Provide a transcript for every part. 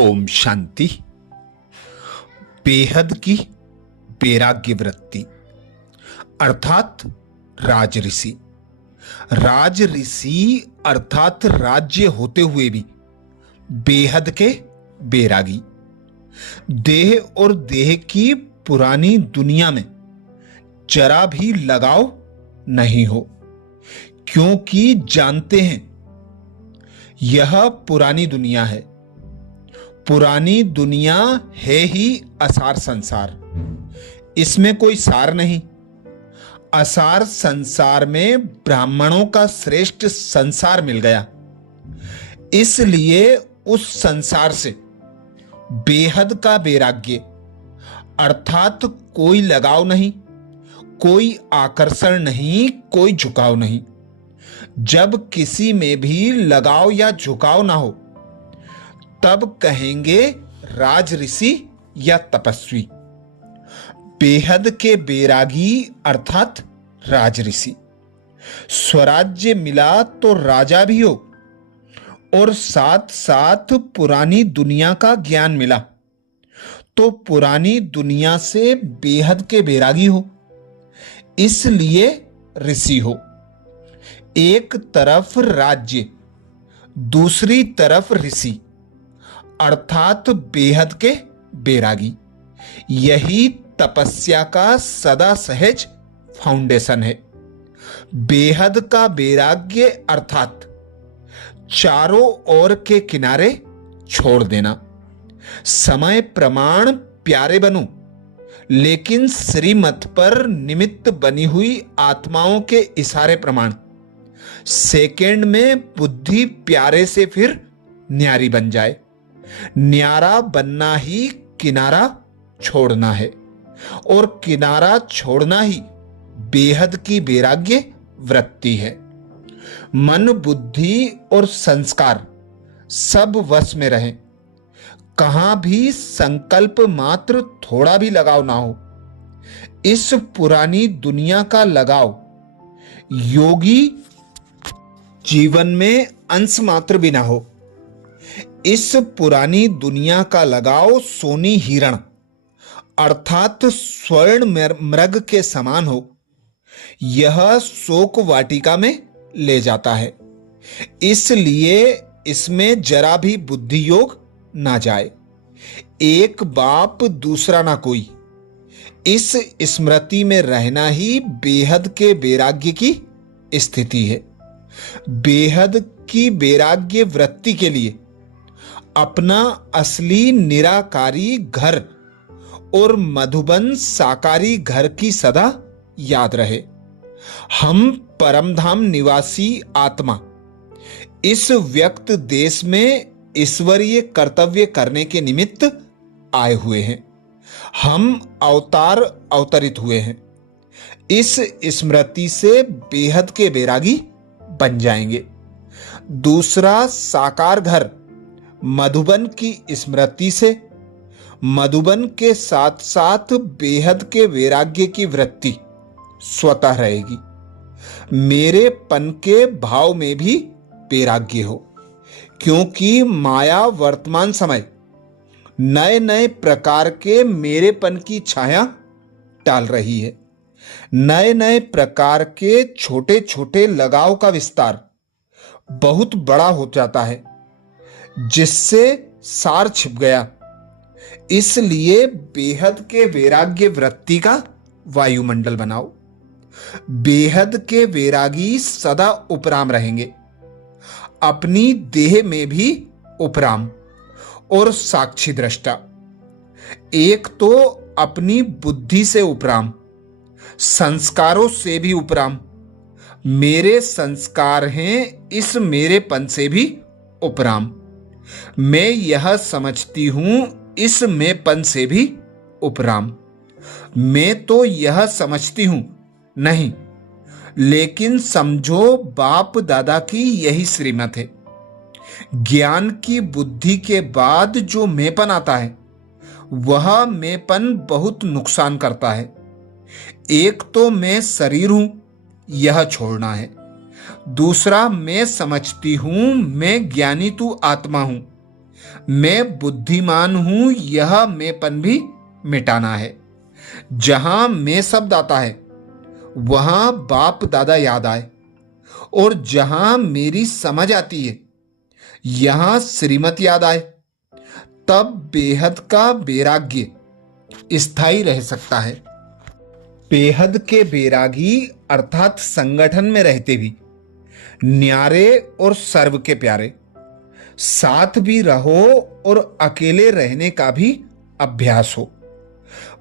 ओम शांति। बेहद की वैराग्य वृत्ति अर्थात राज ऋषि। राज ऋषि अर्थात राज्य होते हुए भी बेहद के बैरागी। देह और देह की पुरानी दुनिया में जरा भी लगाव नहीं हो, क्योंकि जानते हैं यह पुरानी दुनिया है। पुरानी दुनिया है ही असार संसार, इसमें कोई सार नहीं। असार संसार में ब्राह्मणों का श्रेष्ठ संसार मिल गया, इसलिए उस संसार से बेहद का वैराग्य अर्थात कोई लगाव नहीं, कोई आकर्षण नहीं, कोई झुकाव नहीं। जब किसी में भी लगाव या झुकाव ना हो तब कहेंगे राज ऋषि या तपस्वी। बेहद के बैरागी अर्थात राज ऋषि। स्वराज्य मिला तो राजा भी हो और साथ साथ पुरानी दुनिया का ज्ञान मिला तो पुरानी दुनिया से बेहद के बैरागी हो, इसलिए ऋषि हो। एक तरफ राज्य, दूसरी तरफ ऋषि अर्थात बेहद के बैरागी। यही तपस्या का सदा सहज फाउंडेशन है। बेहद का वैराग्य अर्थात चारों ओर के किनारे छोड़ देना। समय प्रमाण प्यारे बनूं, लेकिन श्रीमत पर निमित्त बनी हुई आत्माओं के इशारे प्रमाण सेकंड में बुद्धि प्यारे से फिर न्यारी बन जाए। न्यारा बनना ही किनारा छोड़ना है और किनारा छोड़ना ही बेहद की वैराग्य वृत्ति है। मन, बुद्धि और संस्कार सब वश में रहें। कहां भी संकल्प मात्र थोड़ा भी लगाव ना हो। इस पुरानी दुनिया का लगाव योगी जीवन में अंश मात्र भी ना हो। इस पुरानी दुनिया का लगाव सोनी हिरण अर्थात स्वर्ण मृग के समान हो। यह शोक वाटिका में ले जाता है, इसलिए इसमें जरा भी बुद्धि योग ना जाए। एक बाप दूसरा ना कोई, इस स्मृति में रहना ही बेहद के वैराग्य की स्थिति है। बेहद की वैराग्य वृत्ति के लिए अपना असली निराकारी घर और मधुबन साकारी घर की सदा याद रहे। हम परमधाम निवासी आत्मा इस व्यक्त देश में ईश्वरीय कर्तव्य करने के निमित्त आए हुए हैं। हम अवतार अवतरित हुए हैं। इस स्मृति से बेहद के बैरागी बन जाएंगे। दूसरा साकार घर मधुबन की स्मृति से मधुबन के साथ साथ बेहद के वैराग्य की वृत्ति स्वतः रहेगी। मेरे पन के भाव में भी वैराग्य हो, क्योंकि माया वर्तमान समय नए नए प्रकार के मेरेपन की छाया डाल रही है। नए नए प्रकार के छोटे छोटे लगाव का विस्तार बहुत बड़ा हो जाता है, जिससे सार छिप गया। इसलिए बेहद के वैराग्य वृत्ति का वायुमंडल बनाओ। बेहद के वैरागी सदा उपराम रहेंगे, अपनी देह में भी उपराम और साक्षी दृष्टा। एक तो अपनी बुद्धि से उपराम, संस्कारों से भी उपराम। मेरे संस्कार हैं, इस मेरेपन से भी उपराम। मैं यह समझती हूं, इस मेंपन से भी उपराम। मैं तो यह समझती हूं नहीं, लेकिन समझो बाप दादा की यही श्रीमत है। ज्ञान की बुद्धि के बाद जो मेंपन आता है वह मेंपन बहुत नुकसान करता है। एक तो मैं शरीर हूं, यह छोड़ना है। दूसरा मैं समझती हूं मैं ज्ञानी तू आत्मा हूं, मैं बुद्धिमान हूं, यह मैंपन भी मिटाना है। जहां मैं शब्द आता है वहां बाप दादा याद आए, और जहां मेरी समझ आती है यहां श्रीमत याद आए, तब बेहद का वैराग्य स्थायी रह सकता है। बेहद के बैरागी अर्थात संगठन में रहते भी न्यारे और सर्व के प्यारे, साथ भी रहो और अकेले रहने का भी अभ्यास हो।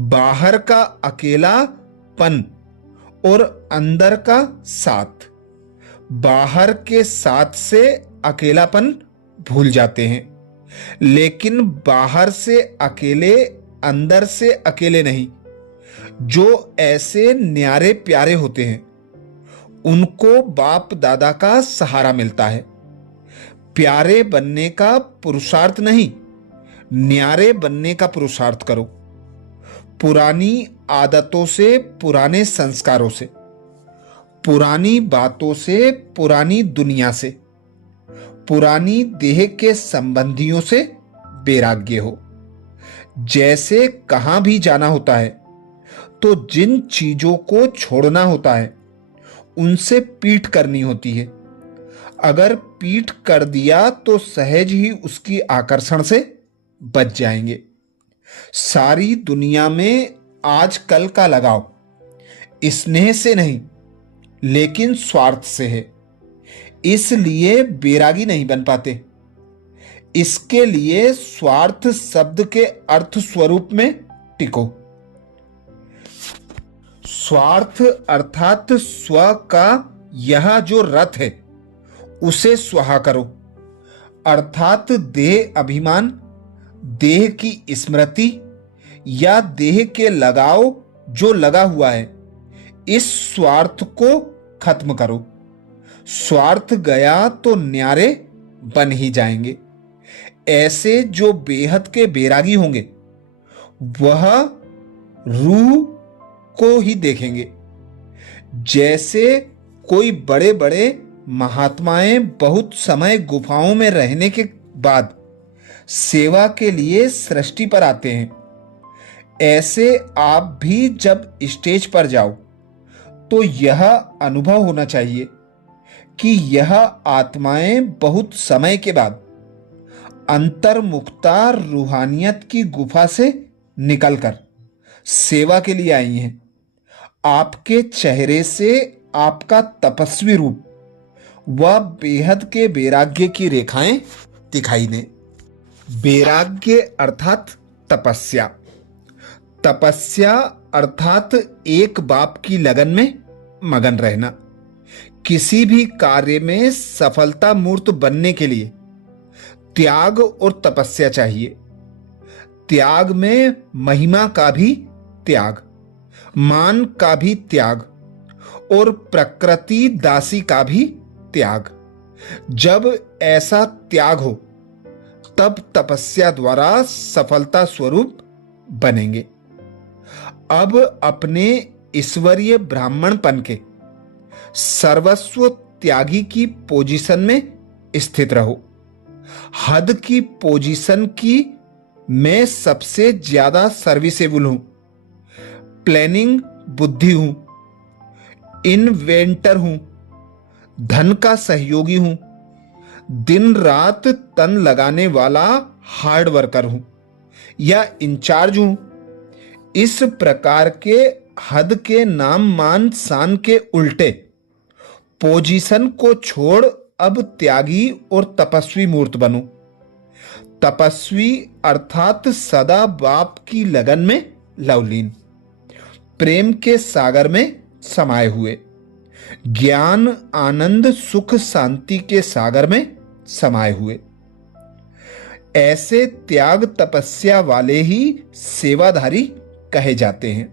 बाहर का अकेलापन और अंदर का साथ, बाहर के साथ से अकेलापन भूल जाते हैं, लेकिन बाहर से अकेले अंदर से अकेले नहीं। जो ऐसे न्यारे प्यारे होते हैं उनको बाप दादा का सहारा मिलता है। प्यारे बनने का पुरुषार्थ नहीं, न्यारे बनने का पुरुषार्थ करो। पुरानी आदतों से, पुराने संस्कारों से, पुरानी बातों से, पुरानी दुनिया से, पुरानी देह के संबंधियों से वैराग्य हो। जैसे कहां भी जाना होता है तो जिन चीजों को छोड़ना होता है उनसे पीठ करनी होती है। अगर पीठ कर दिया तो सहज ही उसकी आकर्षण से बच जाएंगे। सारी दुनिया में आजकल का लगाव स्नेह से नहीं लेकिन स्वार्थ से है, इसलिए बैरागी नहीं बन पाते। इसके लिए स्वार्थ शब्द के अर्थ स्वरूप में टिको। स्वार्थ अर्थात स्व का यह जो रथ है उसे स्वाहा करो, अर्थात देह अभिमान, देह की स्मृति या देह के लगाव जो लगा हुआ है, इस स्वार्थ को खत्म करो। स्वार्थ गया तो न्यारे बन ही जाएंगे। ऐसे जो बेहद के बैरागी होंगे वह रूह को ही देखेंगे। जैसे कोई बड़े बड़े महात्माएं बहुत समय गुफाओं में रहने के बाद सेवा के लिए सृष्टि पर आते हैं, ऐसे आप भी जब स्टेज पर जाओ तो यह अनुभव होना चाहिए कि यह आत्माएं बहुत समय के बाद अंतर्मुखता रूहानियत की गुफा से निकलकर सेवा के लिए आई हैं। आपके चेहरे से आपका तपस्वी रूप व बेहद के वैराग्य की रेखाएं दिखाई दें। वैराग्य अर्थात तपस्या, तपस्या अर्थात एक बाप की लगन में मगन रहना। किसी भी कार्य में सफलता मूर्त बनने के लिए त्याग और तपस्या चाहिए। त्याग में महिमा का भी त्याग, मान का भी त्याग और प्रकृति दासी का भी त्याग। जब ऐसा त्याग हो तब तपस्या द्वारा सफलता स्वरूप बनेंगे। अब अपने ईश्वरीय ब्राह्मणपन के सर्वस्व त्यागी की पोजीशन में स्थित रहो। हद की पोजीशन की मैं सबसे ज्यादा सर्विसेबल हूं, प्लानिंग बुद्धि हूं, इन्वेंटर हूं, धन का सहयोगी हूं, दिन रात तन लगाने वाला हार्ड वर्कर हूं या इंचार्ज हूं। इस प्रकार के हद के नाम मान शान के उल्टे पोजीशन को छोड़ अब त्यागी और तपस्वी मूर्त बनो। तपस्वी अर्थात सदा बाप की लगन में लवलीन, प्रेम के सागर में समाये हुए, ज्ञान आनंद सुख शांति के सागर में समाये हुए। ऐसे त्याग तपस्या वाले ही सेवाधारी कहे जाते हैं।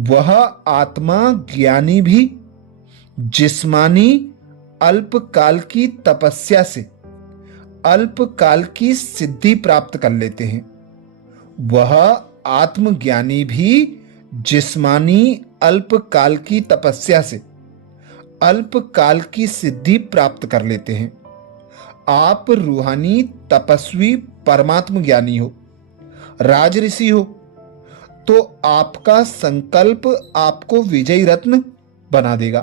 वह आत्मा ज्ञानी भी जिस्मानी अल्पकाल की तपस्या से अल्पकाल की सिद्धि प्राप्त कर लेते हैं। वह आत्मज्ञानी भी जिस्मानी अल्पकाल की तपस्या से अल्पकाल की सिद्धि प्राप्त कर लेते हैं। आप रूहानी तपस्वी परमात्म ज्ञानी हो, राज ऋषि हो, तो आपका संकल्प आपको विजयी रत्न बना देगा।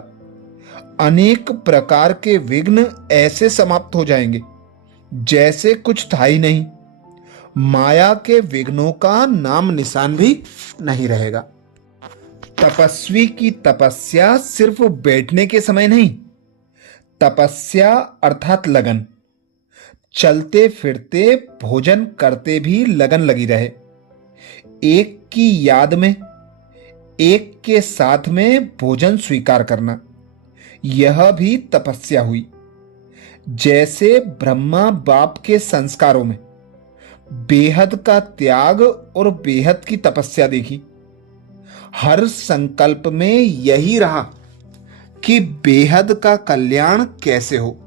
अनेक प्रकार के विघ्न ऐसे समाप्त हो जाएंगे जैसे कुछ था ही नहीं। माया के विघ्नों का नाम निशान भी नहीं रहेगा। तपस्वी की तपस्या सिर्फ बैठने के समय नहीं, तपस्या अर्थात लगन। चलते फिरते भोजन करते भी लगन लगी रहे। एक की याद में, एक के साथ में भोजन स्वीकार करना, यह भी तपस्या हुई। जैसे ब्रह्मा बाप के संस्कारों में बेहद का त्याग और बेहद की तपस्या देखी। हर संकल्प में यही रहा कि बेहद का कल्याण कैसे हो।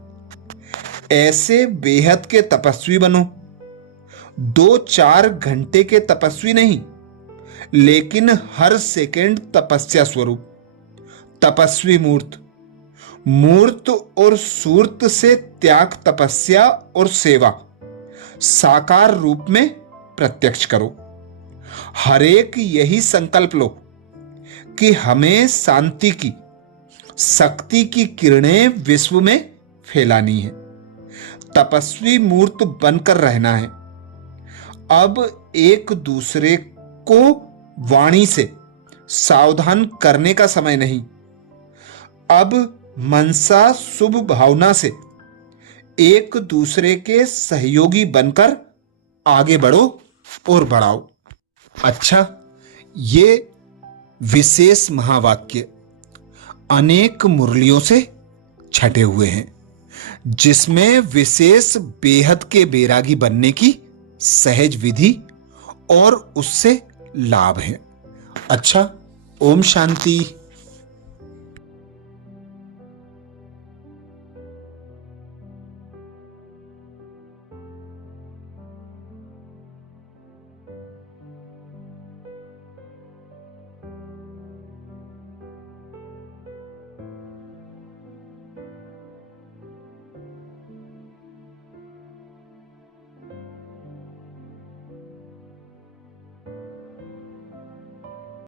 ऐसे बेहद के तपस्वी बनो। 2-4 घंटे के तपस्वी नहीं, लेकिन हर सेकंड तपस्या स्वरूप। तपस्वी मूर्त, मूर्त और सूर्त से त्याग, तपस्या और सेवा साकार रूप में प्रत्यक्ष करो। हरेक यही संकल्प लो कि हमें शांति की, शक्ति की किरणें विश्व में फैलानी है। तपस्वी मूर्त बनकर रहना है। अब एक दूसरे को वाणी से सावधान करने का समय नहीं। अब मनसा शुभ भावना से एक दूसरे के सहयोगी बनकर आगे बढ़ो और बढ़ाओ। अच्छा, ये विशेष महावाक्य अनेक मुरलियों से छटे हुए हैं, जिसमें विशेष बेहद के बैरागी बनने की सहज विधि और उससे लाभ है। अच्छा, ओम शांति।